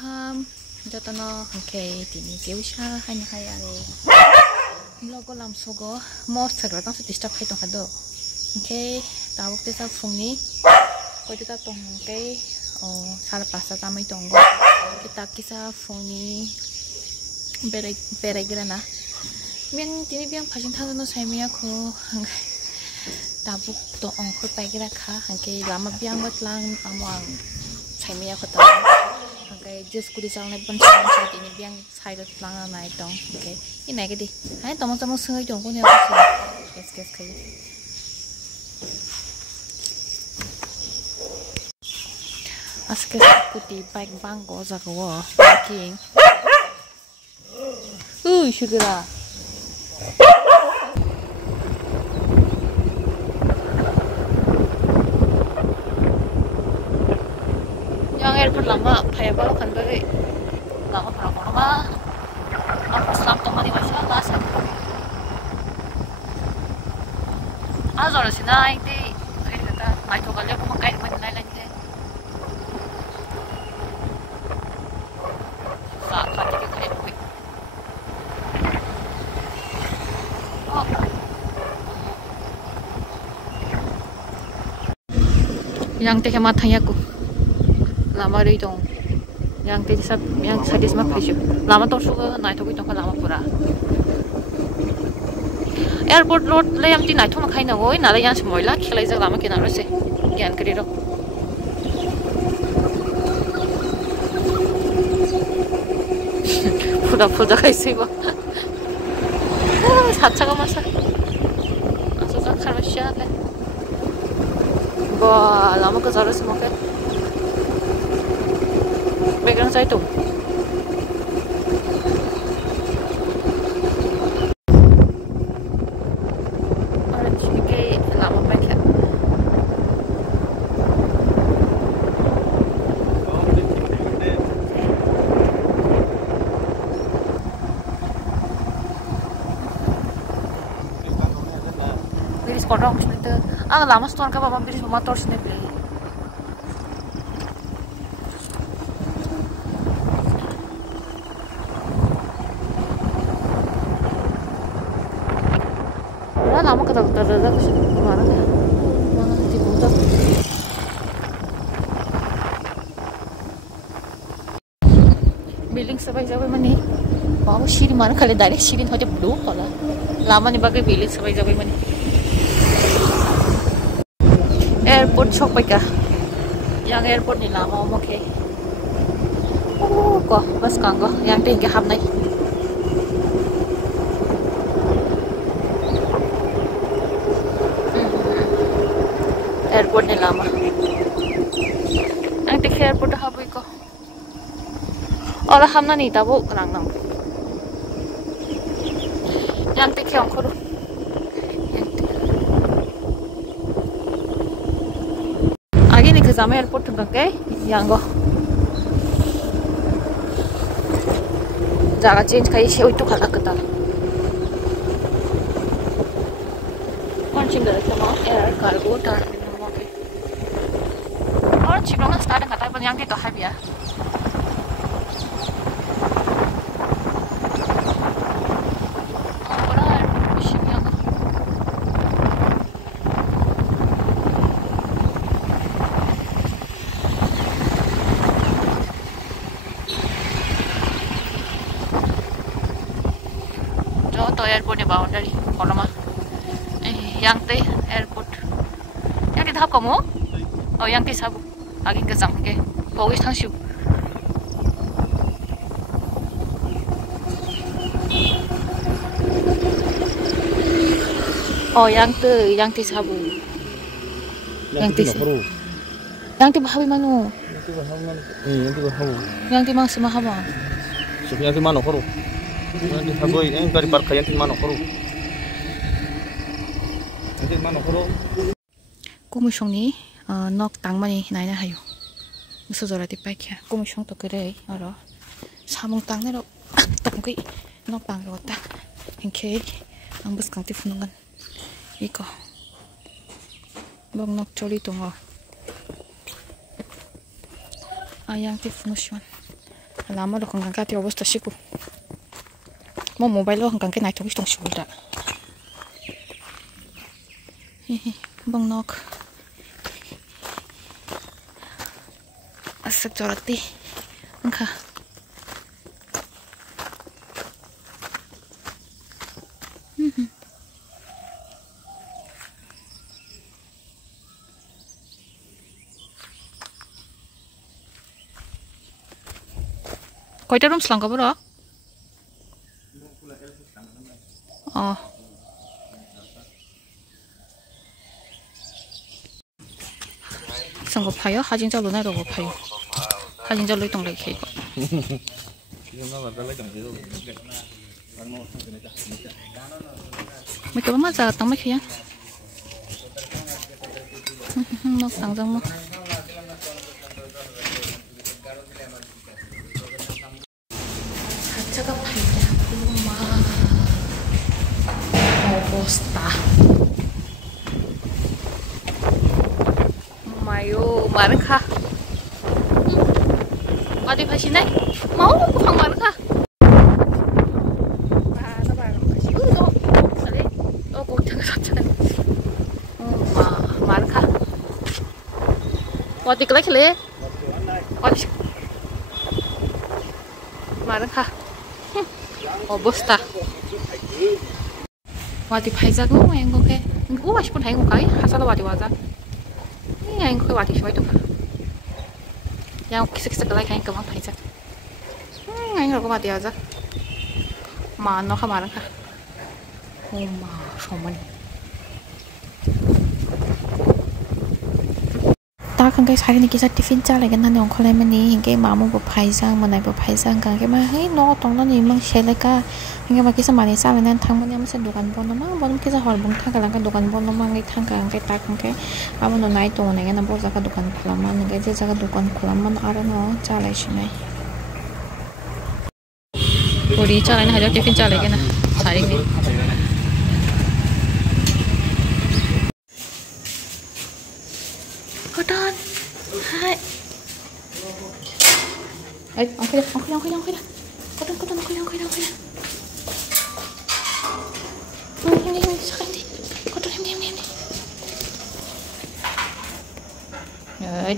Paham joto no hangke tini keusha hanya hayare logo lam sogo mo sakra tang su disturb hai tong kado hangke tabuk te sa phungni koi te ta tong hangke sala pasta tamai tongo kita kisa phungni berai grana miang tini biang phajing thang no saimia ko hangke tabuk to ongkhur pai gra kha hangke lama biang batlang amang saimia ko ta hangke just kudi salne pon sa tini biang side langa nai tong hangke ini ke di hai tomong tomong sungai dong ko ne ko kes kai aske kuti bike bang go za ko parking sugar yang airport lama kayak baru kan bagi lama berapa lama aku selam toma di masih atas azor sih naik di kayak kata naik tuh kali aku makai mana naik lagi deh saat kali kita kayak quick yang teh matanya aku lama dari dong yang teh yang sadis mak pesu lama tuh suka naik tuh itu kan lama pura airport road le yang ti naik tuh makai nangoi nala yang semua lah kira aja lama kena rasa gian keriro puda kayak sih gua sacaga masa asal karena siapa wah lama kezaru semua kan background saya tuh ada sini kayak lama pakai biris kodong sini tuh lama setahun kan bapak biris motor sini beli lama kata-kata ke sini kemana ya? Mana di putar? Building sampai mana? Bawa siri mana kali dari siri aja belum pala. Lama nih bagai building sampai mana? Airport shop kah? Yang airport nih lama oke. Kok bas kanggo yang tinggi ham nih. Airport ni lama. Ang tiki airport dah habis ko. Orang hamna ni tahu kenang nam. Yang tiki ang kuru. Agi ni kezama airport tu bangkai yang go. Jaga change kai sih itu kalau kita. Mancing dari sama air cargo dan Ciblongan start nggak tahu yang itu habis ya. Contoh airportnya boundary kalau mah. Yang teh airport. Yang di tahap kamu? Oh yang di sabu. Aging kesang ke, bawis tangsiu. Oh yang ti sabu. Yang ti bahawi manu. Yang ti mang semahama. Yang ti mano koru. Yang ti sabu yang dari parka yang ti mano koru. Yang ti mano koru. Kumusong ni nok tang mani naina hayo. Musuh zora di pakai. Kumusong to kere aro. Samung tang nero tongki nok tang rota. Hingke ambus kang ti funungan. Iko. Bang nok coli tongo. Ayang ti funusyon. lama lo hanggang ka ti obos to siku mo mobile lo hanggang ke nai thok tong siku da bang nok asak jorati angka Koita rum selang kabur ah? Oh. Sanggup payo, hajin jauh lunar dogo payo. Hajin jauh luitong lagi kiko. Mereka mana jaga tang mereka ya? Nok tang jang mo. Jaga payo rumah. Bosta. Mayo, marka. Wadi pasti naik. Mau bukan marka. Marka. Wadi kelak le. Wadi. Marka. Oh bosta. Wadi paisa go yang go ke. Go masih pun hang go kai. Asal wadi waza. Ini yang go wadi shoi tu. Yang kisah-kisah kelak hang kemang paisa. Yang go wadi waza. Mana kemarin kah? Oh ma, soman. Kan guys hari ni kita tiffin cah lagi nanti orang kolej ni hingga mamu berpaisang mana berpaisang kan kita hei no tong no ni mang share ka hingga bagi semani sah lagi nanti tangmun yang masih dukan pon mang bon kita hal bung tang kalang kan dukan pon mang kita kan kita kan kita mamu no naik tu nih kan nampak jaga dukan kulaman hingga je jaga dukan kulaman ada no cah lagi sini puri cah lagi hari tiffin cah lagi na hari ni Kodan, hai. Angkat dah. Kodan. Ini, sekarang ni. Kodan, ini. Hai.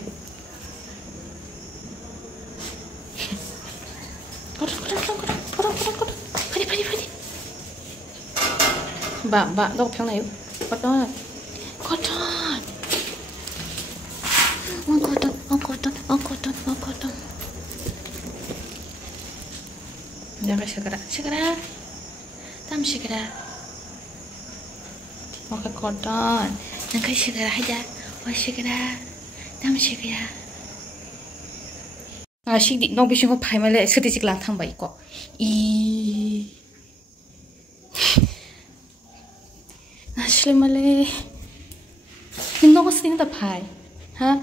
Kodan. Padi. Ba, đâu theo này. Kodan. Angkotan. Jangan segera. Tam segera. Maka koton. Jangan segera aja. Segera. Tam segera. Asyik di nong bising ko pai male setisik lantang baik kok. Nasle male. Nong ko sedih tak pai. Ha?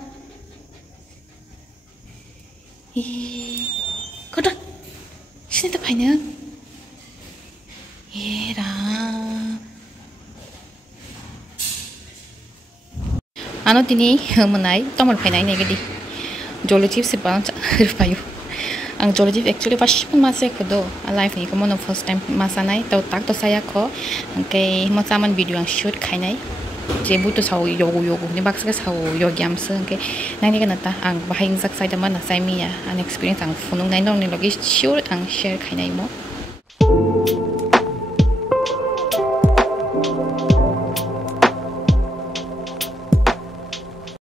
Kodan, sini tu paine. Era. Ano tini menai, tomal paine ni gedi. Jolly sebang rupayu. Ang jolly actually pas pun masih kedo. Live ni kamu no first time masa nai. Tahu tak tu saya ko. Angkai masaman video yang shoot kainai. Jebu tu sawo yogo ni baksa sawo yogi amsa ke nai ni kanata ang bahing sak sai dama na sai mi ya an experience ang funung nai nong ni logi sure ang share khainai mo